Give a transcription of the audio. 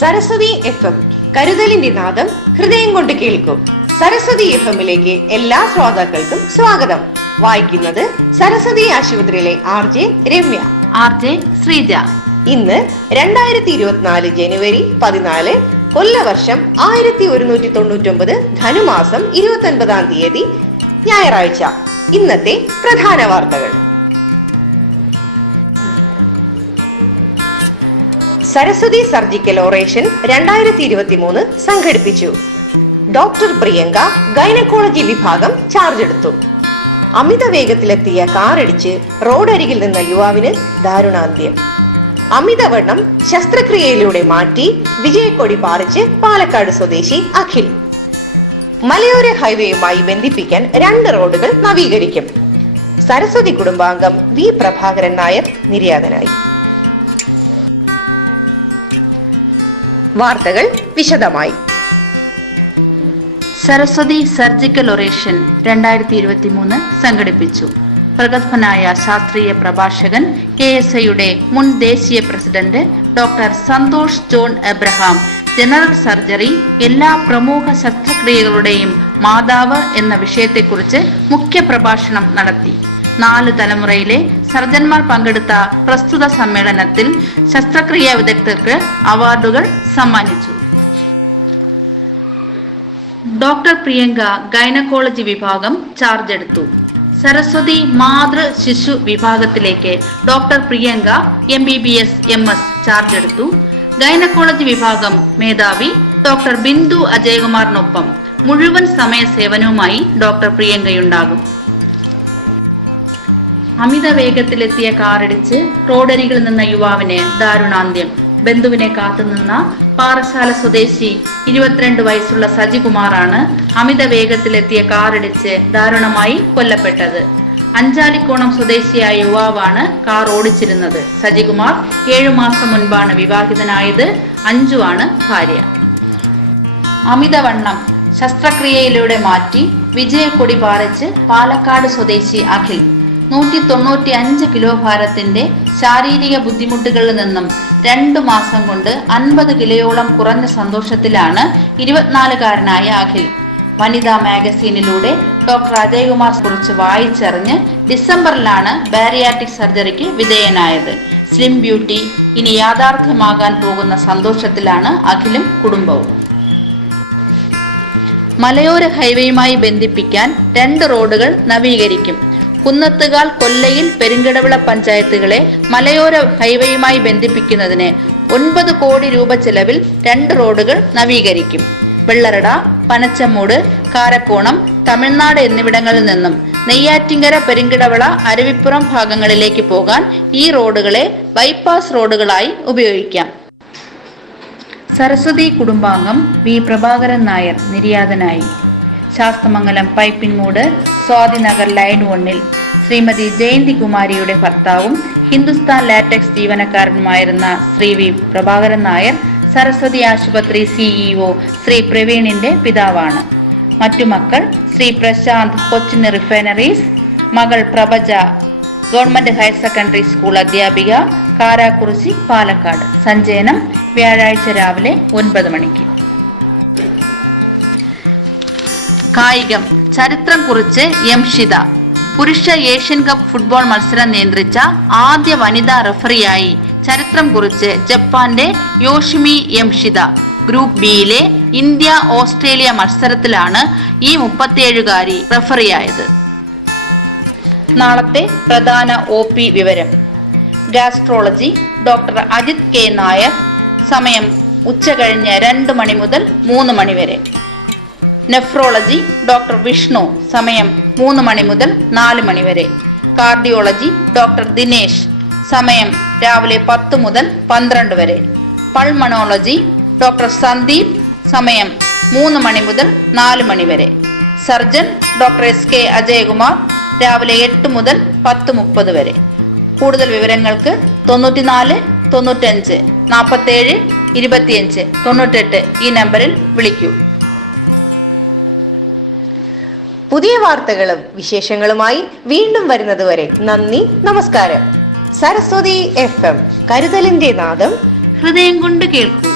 Saraswati F M. കരുതലിന്റെ നാദം ഹൃദയം കൊണ്ട് കേൾക്കും. സരസ്വതി എഫ് എമ്മിലേക്ക് എല്ലാ ശ്രോതാക്കൾക്കും സ്വാഗതം. വായിക്കുന്നത് സരസ്വതി ആശുപത്രിയിലെ R J Ramya. R J Sreeja. ഇന്ന് രണ്ടായിരത്തി ഇരുപത്തിനാല് ജനുവരി പതിനാല് കൊല്ലവർഷം ആയിരത്തി ഒരുന്നൂറ്റി തൊണ്ണൂറ്റൊമ്പത് ധനുമാസം ഇരുപത്തി ഒൻപതാം തീയതി ഞായറാഴ്ച. ഇന്നത്തെ പ്രധാന വാർത്തകൾ. സരസ്വതി സർജിക്കൽ ഓറേഷൻ രണ്ടായിരത്തി ഇരുപത്തി മൂന്ന് സംഘടിപ്പിച്ചു. ഡോക്ടർ പ്രിയങ്ക ഗൈനക്കോളജി വിഭാഗം ചാർജ് എടുത്തു. അമിത വേഗത്തിലെത്തിയ കാറിടിച്ച് റോഡരികിൽ നിന്ന യുവാവിന് ദാരുണാന്ത്യം. അമിതവണ്ണം ശസ്ത്രക്രിയയിലൂടെ മാറ്റി വിജയക്കൊടി പാറിച്ച് പാലക്കാട് സ്വദേശി അഖിൽ. മലയോര ഹൈവേയുമായി ബന്ധിപ്പിക്കാൻ രണ്ട് റോഡുകൾ നവീകരിക്കും. സരസ്വതി കുടുംബാംഗം വി പ്രഭാകരൻ നായർ നിര്യാതനായി. വാർത്തകൾ വിശദമായി. സരസ്വതി സർജിക്കൽ ഒറേഷൻ രണ്ടായിരത്തി ഇരുപത്തി മൂന്ന് സംഘടിപ്പിച്ചു. പ്രഗത്ഭനായ ശാസ്ത്രീയ പ്രഭാഷകൻ കെ എസ് ഐയുടെ മുൻ ദേശീയ president doctor Santhosh John Abraham general surgery എല്ലാ പ്രമുഖ ശസ്ത്രക്രിയകളുടെയും മാതാവ് എന്ന വിഷയത്തെക്കുറിച്ച് മുഖ്യ പ്രഭാഷണം നടത്തി. നാല് തലമുറയിലെ സർജന്മാർ പങ്കെടുത്ത പ്രസ്തുത സമ്മേളനത്തിൽ ശസ്ത്രക്രിയാ വിദഗ്ധർക്ക് അവാർഡുകൾ സമ്മാനിച്ചു. ഡോക്ടർ പ്രിയങ്ക ഗൈനക്കോളജി വിഭാഗം ചാർജ് എടുത്തു. സരസ്വതി മാതൃ ശിശു വിഭാഗത്തിലേക്ക് doctor Priyanka M B B S M S charge എടുത്തു. ഗൈനക്കോളജി വിഭാഗം മേധാവി ഡോക്ടർ ബിന്ദു അജയകുമാറിനൊപ്പം മുഴുവൻ സമയ സേവനവുമായി ഡോക്ടർ പ്രിയങ്കയുണ്ടാകും. അമിത വേഗത്തിലെത്തിയ കാറിടിച്ച് റോഡരികിൽ നിന്ന യുവാവിന് ദാരുണാന്ത്യം. ബന്ധുവിനെ കാത്തുനിന്ന പാറശാല സ്വദേശി ഇരുപത്തിരണ്ട് വയസ്സുള്ള സജികുമാറാണ് അമിത വേഗത്തിലെത്തിയ കാറിടിച്ച് ദാരുണമായി കൊല്ലപ്പെട്ടത്. അഞ്ചാലിക്കോണം സ്വദേശിയായ യുവാവാണ് കാർ ഓടിച്ചിരുന്നത്. സജികുമാർ ഏഴു മാസം മുൻപാണ് വിവാഹിതനായത്. അഞ്ജുവാണ് ഭാര്യ. അമിതവണ്ണം ശസ്ത്രക്രിയയിലൂടെ മാറ്റി വിജയക്കൊടി പാറിച്ച് പാലക്കാട് സ്വദേശി അഖിൽ നൂറ്റി തൊണ്ണൂറ്റി അഞ്ച് കിലോ ഭാരത്തിന്റെ ശാരീരിക ബുദ്ധിമുട്ടുകളിൽ നിന്നും രണ്ടു മാസം കൊണ്ട് അൻപത് കിലോയോളം കുറഞ്ഞ സന്തോഷത്തിലാണ് ഇരുപത്തിനാലുകാരനായ അഖിൽ. വനിതാ മാഗസീനിലൂടെ ഡോക്ടർ അജയ്കുമാർ കുറിച്ച് വായിച്ചറിഞ്ഞ് ഡിസംബറിലാണ് ബാരിയാട്രിക് സർജറിക്ക് വിധേയനായത്. സ്ലിം ബ്യൂട്ടി ഇനി യാഥാർത്ഥ്യമാകാൻ പോകുന്ന സന്തോഷത്തിലാണ് അഖിലും കുടുംബവും. മലയോര ഹൈവേയുമായി ബന്ധിപ്പിക്കാൻ രണ്ട് റോഡുകൾ നവീകരിക്കും. കുന്നത്തുകാൽ കൊല്ലയിൽ പെരുങ്കിടവിള പഞ്ചായത്തുകളെ മലയോര ഹൈവേയുമായി ബന്ധിപ്പിക്കുന്നതിന് ഒൻപത് കോടി രൂപ ചെലവിൽ രണ്ട് റോഡുകൾ നവീകരിക്കും. വെള്ളറട പനച്ചമൂട് കാരക്കോണം തമിഴ്നാട് എന്നിവിടങ്ങളിൽ നിന്നും നെയ്യാറ്റിങ്കര പെരുങ്കിടവിള അരുവിപ്പുറം ഭാഗങ്ങളിലേക്ക് പോകാൻ ഈ റോഡുകളെ ബൈപ്പാസ് റോഡുകളായി ഉപയോഗിക്കാം. സരസ്വതി കുടുംബാംഗം വി പ്രഭാകരൻ നായർ നിര്യാതനായി. ശാസ്തമംഗലം പൈപ്പിൻമൂട് സ്വാതിനഗർ ലൈൻ ഒന്നിൽ ശ്രീമതി ജയന്തി കുമാരിയുടെ ഭർത്താവും ഹിന്ദുസ്ഥാൻ ലാറ്റക്സ് ജീവനക്കാരനുമായിരുന്ന ശ്രീ വി പ്രഭാകരൻ നായർ സരസ്വതി ആശുപത്രി സിഇഒ ശ്രീ പ്രവീണിന്റെ പിതാവാണ്. മറ്റു മക്കൾ ശ്രീ പ്രശാന്ത് കൊച്ചിൻ റിഫൈനറീസ് മകൾ Prabhaja government higher secondary school അധ്യാപിക കാരാക്കുറിശി പാലക്കാട്. സഞ്ചയനം വ്യാഴാഴ്ച രാവിലെ ഒൻപത് മണിക്ക്. കായികം. ചരിത്രം കുറിച്ച് യംഷിത പുരുഷ ഏഷ്യൻ കപ്പ് ഫുട്ബോൾ മത്സരം നിയന്ത്രിച്ച ആദ്യ വനിതാ റഫറിയായി ചരിത്രം കുറിച്ച് ജപ്പാന്റെ യോഷിമി യംഷിത ഗ്രൂപ്പ് ബിയിലെ ഇന്ത്യ ഓസ്ട്രേലിയ മത്സരത്തിലാണ് ഈ മുപ്പത്തിയേഴുകാരി റഫറിയായത്. നാളത്തെ പ്രധാന ഒ പി വിവരം. Gastrology doctor Ajith K Nair. സമയം ഉച്ചകഴിഞ്ഞ് രണ്ട് മണി മുതൽ മൂന്ന് മണി വരെ. Nephrology doctor Vishnu. സമയം മൂന്ന് മണി മുതൽ നാല് മണി വരെ. Cardiology doctor Dinesh. സമയം രാവിലെ പത്ത് മുതൽ പന്ത്രണ്ട് വരെ. Pulmonology doctor Sandeep. സമയം മൂന്ന് മണി മുതൽ നാല് മണി വരെ. Surgeon doctor S K Ajayakumar രാവിലെ എട്ട് മുതൽ പത്ത് മുപ്പത് വരെ. കൂടുതൽ വിവരങ്ങൾക്ക് തൊണ്ണൂറ്റിനാല് തൊണ്ണൂറ്റഞ്ച് നാൽപ്പത്തേഴ് ഇരുപത്തിയഞ്ച് തൊണ്ണൂറ്റെട്ട് ഈ നമ്പറിൽ വിളിക്കൂ. പുതിയ വാർത്തകളും വിശേഷങ്ങളുമായി വീണ്ടും വരുന്നതുവരെ നന്ദി നമസ്കാരം. സരസ്വതി എഫ് എം കരുതലിന്റെ നാദം. ഹൃദയം കൊണ്ട് കേൾക്കൂ.